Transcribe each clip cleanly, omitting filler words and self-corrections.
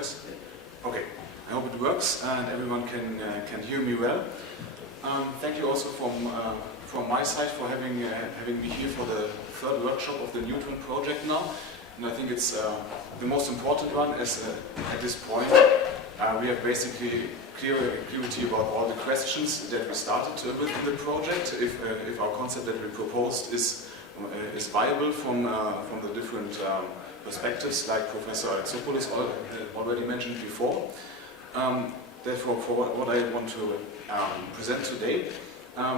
Yes? Okay. I hope it works and everyone can hear me well. Thank you also from my side for having me here for the third workshop of the Newton project now. And I think it's the most important one, as at this point we have basically clarity about all the questions that we started with in the project. If our concept that we proposed is viable from the different perspectives, like Professor Alexopoulos already mentioned before. Therefore, for what I want to present today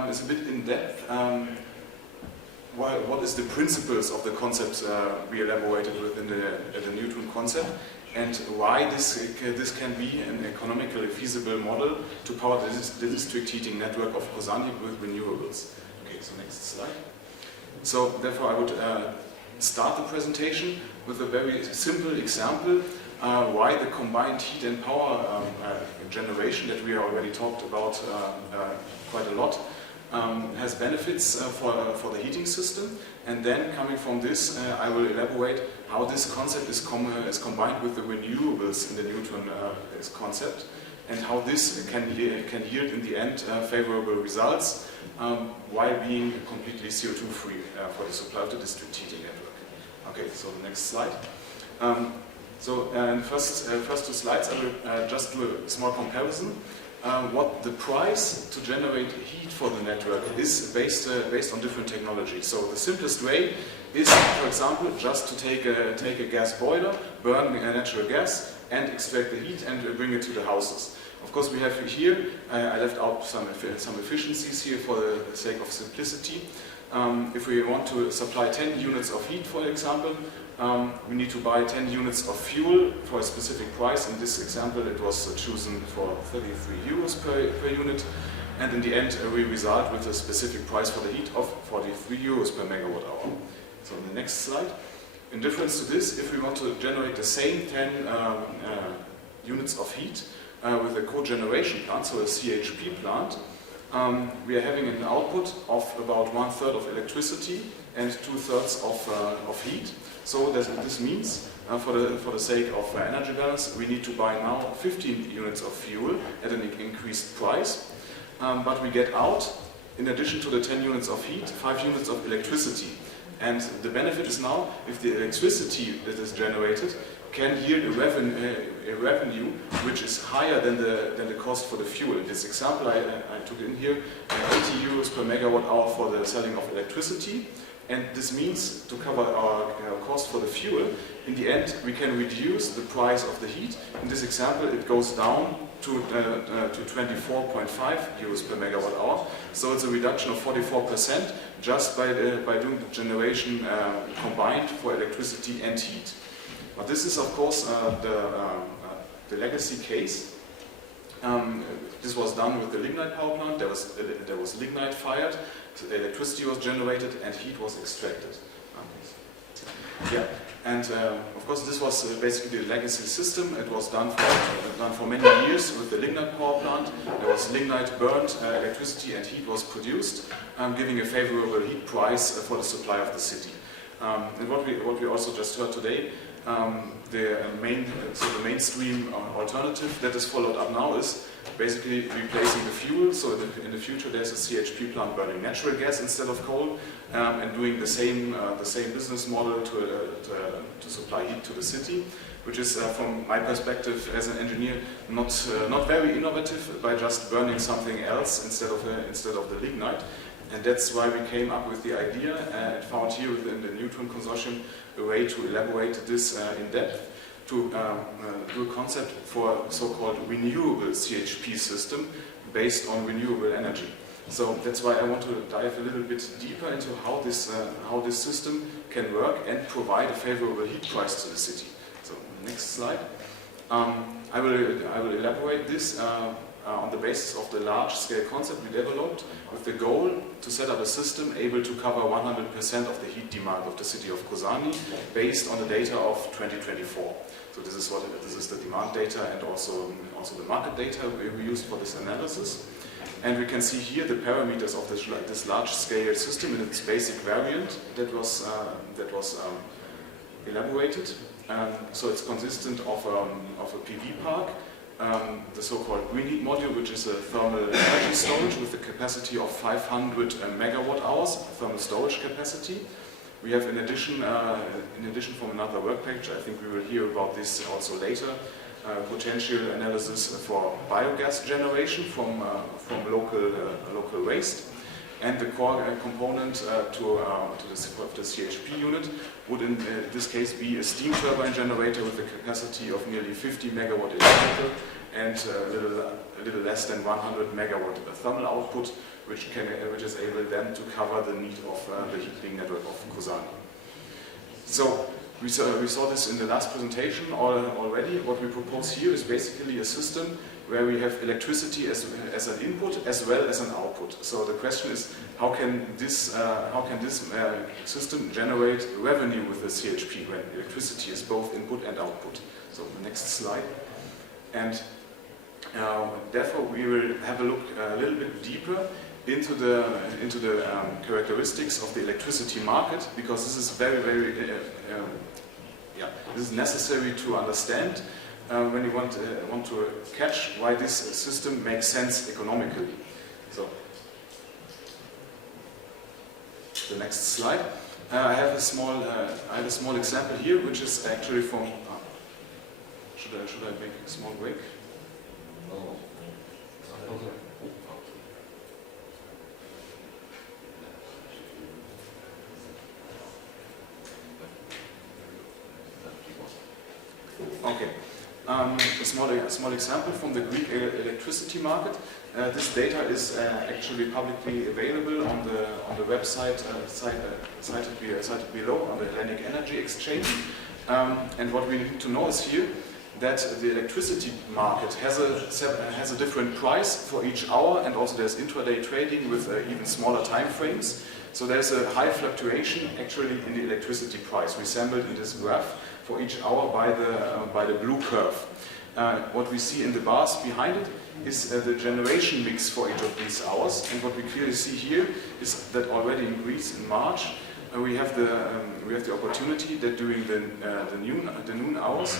is a bit in depth. What is the principles of the concept we elaborated within the Newton concept, and why this can be an economically feasible model to power the district heating network of Kozani with renewables. Okay, so next slide. So therefore I would start the presentation with a very simple example why the combined heat and power generation that we already talked about quite a lot has benefits for the heating system, and then coming from this I will elaborate how this concept is combined with the renewables in the Newton concept, and how this can yield in the end favorable results while being completely CO2 free for the supply of the district heating network. Okay, so the next slide. So in the first two slides I will just do a small comparison. What the price to generate heat for the network is based on different technologies. So the simplest way is, for example, just to take a gas boiler, burn natural gas, and extract the heat and bring it to the houses. Of course, we have here, I left out some efficiencies here for the sake of simplicity. If we want to supply 10 units of heat, for example, we need to buy 10 units of fuel for a specific price. In this example, it was chosen for 33 euros per unit. And in the end, we result with a specific price for the heat of 43 euros per megawatt hour. So in the next slide. In difference to this, if we want to generate the same 10 units of heat with a cogeneration plant, so a CHP plant, we are having an output of about 1/3 of electricity and 2/3 of heat. So this means, for the sake of energy balance, we need to buy now 15 units of fuel at an increased price. But we get out, in addition to the 10 units of heat, 5 units of electricity. And the benefit is now, if the electricity that is generated can yield a revenue which is higher than the cost for the fuel. In this example I took in here 80 euros per megawatt hour for the selling of electricity, and this means to cover our cost for the fuel, in the end we can reduce the price of the heat. In this example it goes down to 24.5 euros per megawatt hour, so it's a reduction of 44% just by doing the generation combined for electricity and heat. But this is of course the legacy case. This was done with the lignite power plant. There was lignite fired, so electricity was generated and heat was extracted. Yeah, and of course this was basically the legacy system. It was done for many years with the lignite power plant. There was lignite burned, electricity and heat was produced, giving a favorable heat price for the supply of the city. And what we also just heard today, the mainstream alternative that is followed up now is basically replacing the fuel. So in the future there's a CHP plant burning natural gas instead of coal, and doing the same business model to supply heat to the city, which is from my perspective as an engineer not very innovative, by just burning something else instead of the lignite. And that's why we came up with the idea and found here within the Newton consortium a way to elaborate this in depth, to do a concept for a so-called renewable CHP system based on renewable energy. So that's why I want to dive a little bit deeper into how this system can work and provide a favorable heat price to the city. So next slide. I will elaborate this on the basis of the large-scale concept we developed, with the goal to set up a system able to cover 100% of the heat demand of the city of Kozani, based on the data of 2024. So this is the demand data and also the market data we used for this analysis. And we can see here the parameters of this large-scale system in its basic variant that was elaborated. So it's consistent of a PV park, the so-called green heat module, which is a thermal energy storage with a capacity of 500 megawatt hours, thermal storage capacity. We have, in addition from another work package, I think we will hear about this also later, potential analysis for biogas generation from local waste. And the core component to the CHP unit would in this case be a steam turbine generator with a capacity of nearly 50 megawatt electrical and a little less than 100 megawatt thermal output, which is able then to cover the need of the heating network of Kozani. So we saw this in the last presentation already. What we propose here is basically a system where we have electricity as an input as well as an output. So the question is, how can this system generate revenue with the CHP when electricity is both input and output? So the next slide. And therefore we will have a look a little bit deeper into the characteristics of the electricity market, because this is very this is necessary to understand when you want to catch why this system makes sense economically. So the next slide. I have a small example here, which is actually from. Should I make a small break? Oh. Okay. Okay. A small example from the Greek electricity market. This data is actually publicly available on the website cited below on the Hellenic Energy Exchange. And what we need to know is here that the electricity market has a different price for each hour, and also there's intraday trading with even smaller time frames. So there's a high fluctuation actually in the electricity price, resembled in this graph for each hour by the blue curve. What we see in the bars behind it is the generation mix for each of these hours, and what we clearly see here is that already in Greece in March we have the opportunity that during the noon hours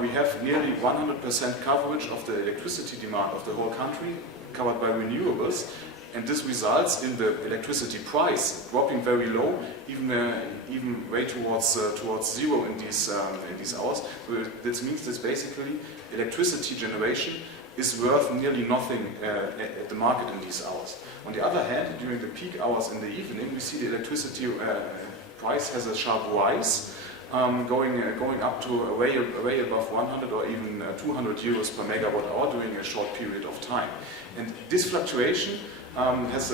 we have nearly 100% coverage of the electricity demand of the whole country covered by renewables. And this results in the electricity price dropping very low, even way towards zero in these hours. This means that basically electricity generation is worth nearly nothing at the market in these hours. On the other hand, during the peak hours in the evening, we see the electricity price has a sharp rise, going up to way above 100 or even 200 euros per megawatt hour during a short period of time. And this fluctuation has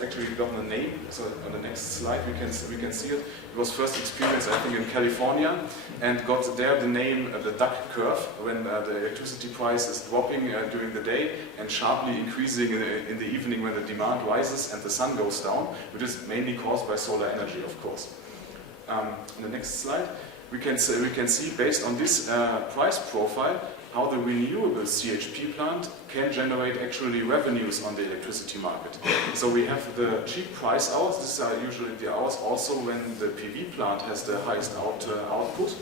actually gotten a name. So on the next slide we can see it. It was first experienced, I think, in California, and got there the name the duck curve, when the electricity price is dropping during the day and sharply increasing in the evening when the demand rises and the sun goes down, which is mainly caused by solar energy, of course. On the next slide, we can see based on this price profile how the renewable CHP plant can generate actually revenues on the electricity market. So we have the cheap price hours. These are usually the hours also when the PV plant has the highest output.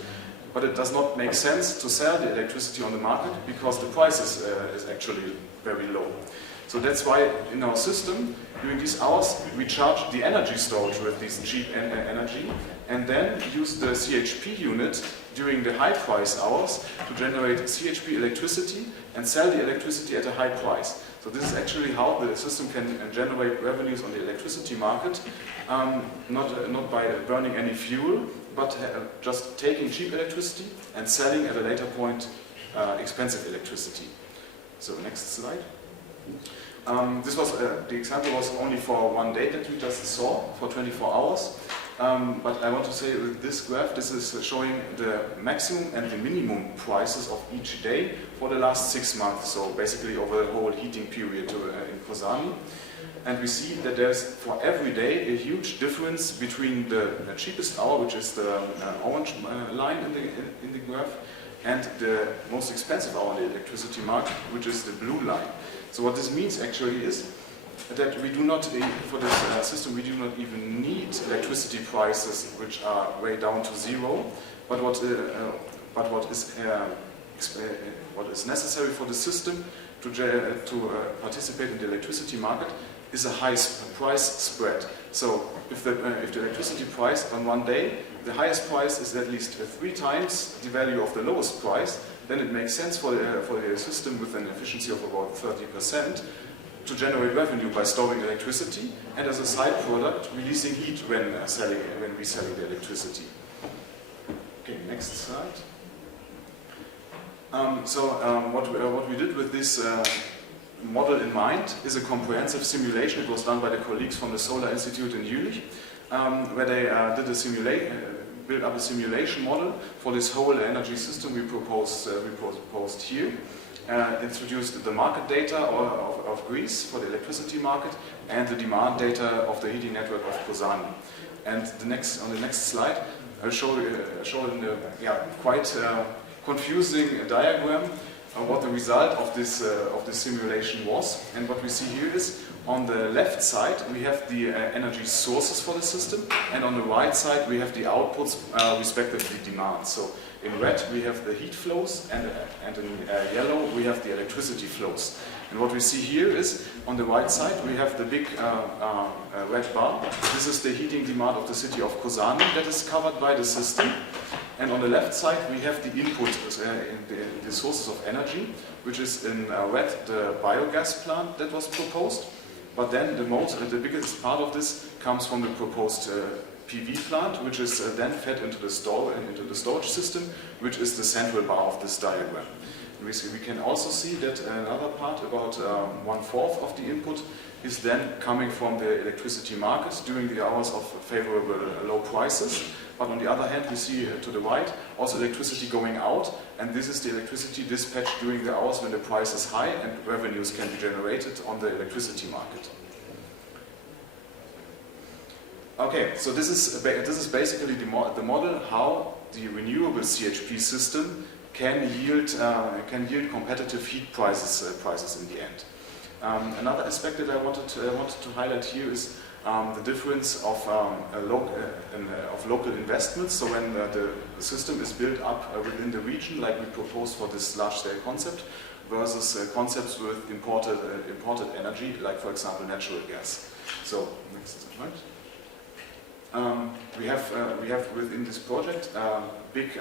But it does not make sense to sell the electricity on the market because the price is actually very low. So that's why in our system, during these hours, we charge the energy storage with this cheap energy, and then use the CHP unit during the high price hours to generate CHP electricity and sell the electricity at a high price. So this is actually how the system can generate revenues on the electricity market, not by burning any fuel, but just taking cheap electricity and selling at a later point expensive electricity. So next slide. The example was only for one day that we just saw, for 24 hours. But I want to say with this graph, this is showing the maximum and the minimum prices of each day for the last 6 months. So basically over the whole heating period in Kozani. And we see that there's for every day a huge difference between the cheapest hour, which is the orange line in the graph, and the most expensive hour in the electricity market, which is the blue line. So what this means actually is that we do not, for this system, we do not even need electricity prices which are way down to zero, but what is necessary for the system to participate in the electricity market is a high price spread. So if the electricity price on one day, the highest price is at least 3 times the value of the lowest price, then it makes sense for the system with an efficiency of about 30% to generate revenue by storing electricity and as a side product releasing heat when reselling the electricity. Okay, next slide. What we did with this model in mind is a comprehensive simulation. It was done by the colleagues from the Solar Institute in Jülich, where they built up a simulation model for this whole energy system we proposed here. Introduced the market data of Greece for the electricity market and the demand data of the heating network of Kozani. And on the next slide, I'll show in a quite confusing diagram what the result of this simulation was. And what we see here is on the left side we have the energy sources for the system, and on the right side we have the outputs, respectively demand. So in red we have the heat flows, and in yellow we have the electricity flows. And what we see here is on the right side we have the big red bar. This is the heating demand of the city of Kozani that is covered by the system. And on the left side we have the input, the sources of energy, which is in red the biogas plant that was proposed. But then the biggest part of this comes from the proposed PV plant, which is then fed into the storage system, which is the central bar of this diagram. We can also see that another part, about 1/4 of the input, is then coming from the electricity market during the hours of favorable low prices. But on the other hand, we see to the right also electricity going out, and this is the electricity dispatched during the hours when the price is high and revenues can be generated on the electricity market. Okay, so this is basically the model how the renewable CHP system can yield competitive heat prices in the end. Another aspect that I wanted to highlight here is the difference of local investments. So when the system is built up within the region, like we proposed for this large-scale concept, versus concepts with imported energy, like for example natural gas. So next slide. We have within this project big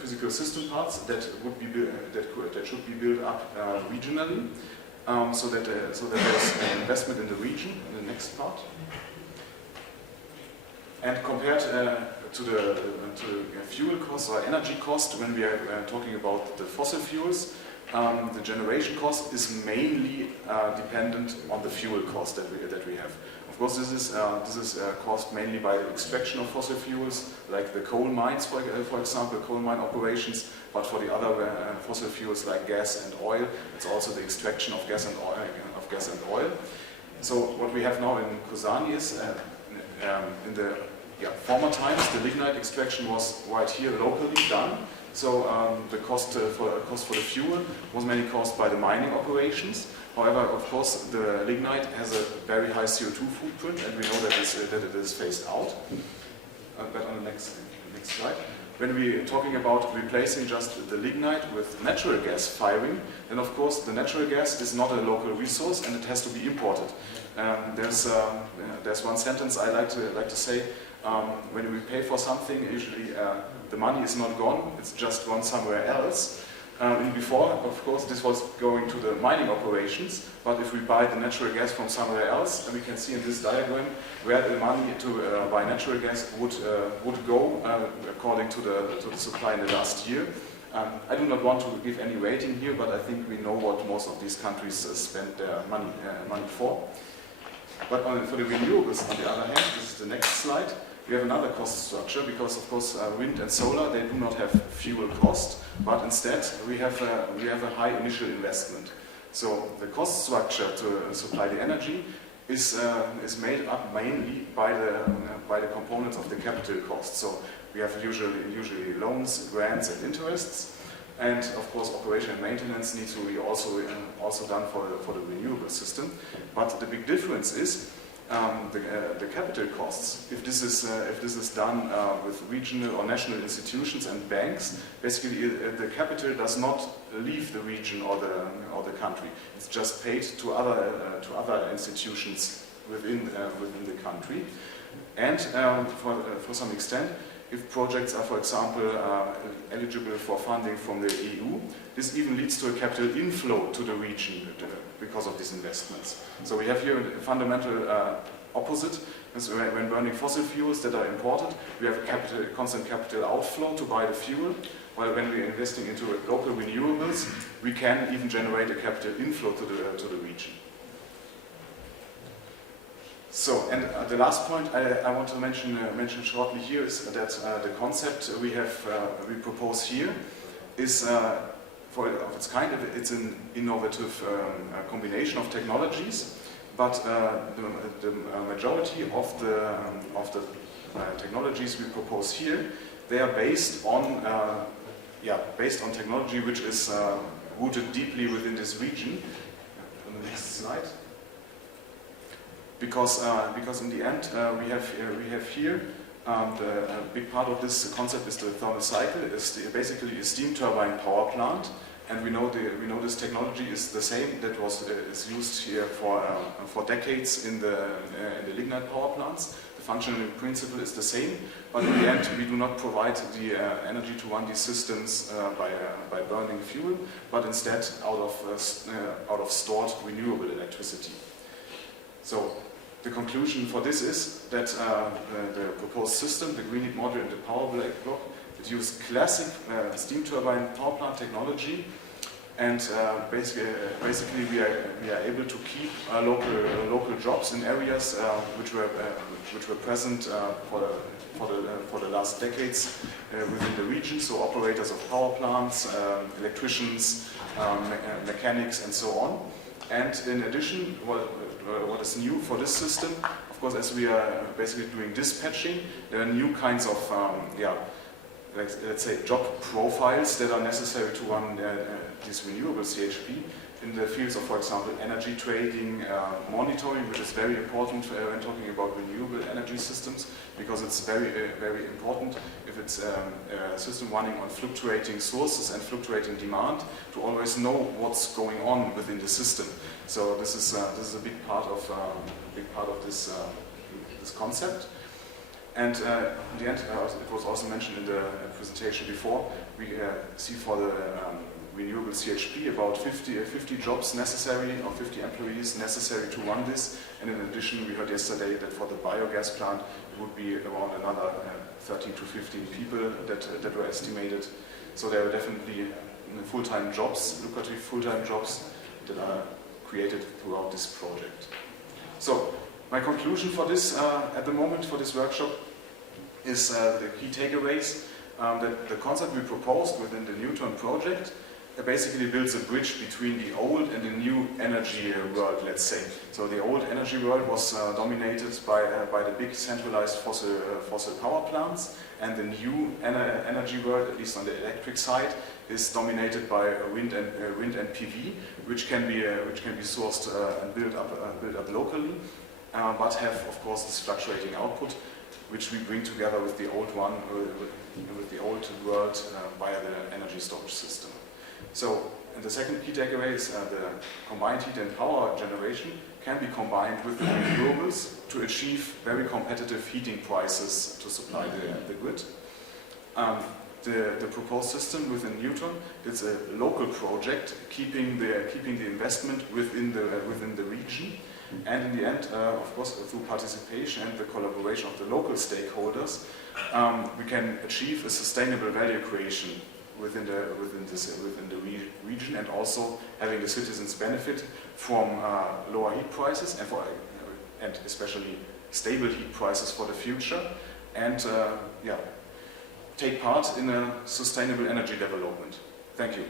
physical system parts that should be built up regionally, so that there's an investment in the region. In the next part, and compared to the fuel cost or energy cost, when we are talking about the fossil fuels, the generation cost is mainly dependent on the fuel cost that we have. Of course, this is caused mainly by the extraction of fossil fuels, like the coal mines, for example, coal mine operations. But for the other fossil fuels like gas and oil, it's also the extraction of gas and oil. So what we have now in Kozani is in the former times the lignite extraction was right here locally done. So the cost for the fuel was mainly caused by the mining operations. However, of course, the lignite has a very high CO2 footprint, and we know that it is phased out. But on the next slide, when we're talking about replacing just the lignite with natural gas firing, then of course the natural gas is not a local resource and it has to be imported. There's one sentence I like to say: when we pay for something, usually the money is not gone; it's just gone somewhere else. Before, of course, this was going to the mining operations, but if we buy the natural gas from somewhere else, and we can see in this diagram where the money to buy natural gas would go according to the supply in the last year. I do not want to give any rating here, but I think we know what most of these countries spend their money for. But for the renewables, on the other hand, this is the next slide. We have another cost structure because, of course, wind and solar, they do not have fuel cost, but instead we have a high initial investment. So the cost structure to supply the energy is made up mainly by the components of the capital cost. So we have usually loans, grants, and interests. And of course, operation and maintenance needs to be also done for the renewable system. But the big difference is the capital costs. If this is done with regional or national institutions and banks, basically the capital does not leave the region or the country. It's just paid to other institutions within the country. And for some extent, if projects are, for example, eligible for funding from the EU, this even leads to a capital inflow to the region because of these investments. So we have here a fundamental opposite. When burning fossil fuels that are imported, we have a constant capital outflow to buy the fuel, while when we're investing into local renewables, we can even generate a capital inflow to the region. So, and the last point I want to mention shortly here is that the concept we propose here is for its kind. It's an innovative combination of technologies, but the majority of the technologies we propose here, they are based on technology which is rooted deeply within this region. On the next slide. Because in the end we have here the big part of this concept is the thermal cycle, is basically a steam turbine power plant, and we know this technology is the same that is used here for decades in the lignite power plants. The functional principle is the same, but in the end we do not provide the energy to run these systems by burning fuel, but instead out of stored renewable electricity. So the conclusion for this is that the proposed system, the green heat module and the power block, it uses classic steam turbine power plant technology, and basically we are able to keep local jobs in areas which were present for the last decades within the region. So operators of power plants, electricians, mechanics, and so on. And in addition, what is new for this system, of course, as we are basically doing dispatching, there are new kinds of, let's say, job profiles that are necessary to run this renewable CHP in the fields of, for example, energy trading, monitoring, which is very important when talking about renewable energy systems, because it's very important if it's a system running on fluctuating sources and fluctuating demand to always know what's going on within the system. So this is a big part of this concept. And in the end, it was also mentioned in the presentation before, we see for the renewable CHP about 50 jobs necessary, or 50 employees necessary to run this. And in addition, we heard yesterday that for the biogas plant, it would be around another 13 to 15 people that were estimated. So there are definitely full-time jobs, lucrative full-time jobs that are created throughout this project. So my conclusion for this at the moment for this workshop is the key takeaways, that the concept we proposed within the Newton project basically builds a bridge between the old and the new energy world, let's say. So the old energy world was dominated by the big centralized fossil power plants, and the new energy world, at least on the electric side, is dominated by wind and PV, which can be sourced and built up locally, but have, of course, this fluctuating output, which we bring together with the old one, with the old world via the energy storage system. So, and the second key takeaway is the combined heat and power generation can be combined with the renewables to achieve very competitive heating prices to supply the grid. The proposed system within Newton is a local project, keeping the investment within the region, and in the end, of course, through participation and the collaboration of the local stakeholders, we can achieve a sustainable value creation within the region, and also having the citizens benefit from lower heat prices and especially stable heat prices for the future, and take part in a sustainable energy development. Thank you.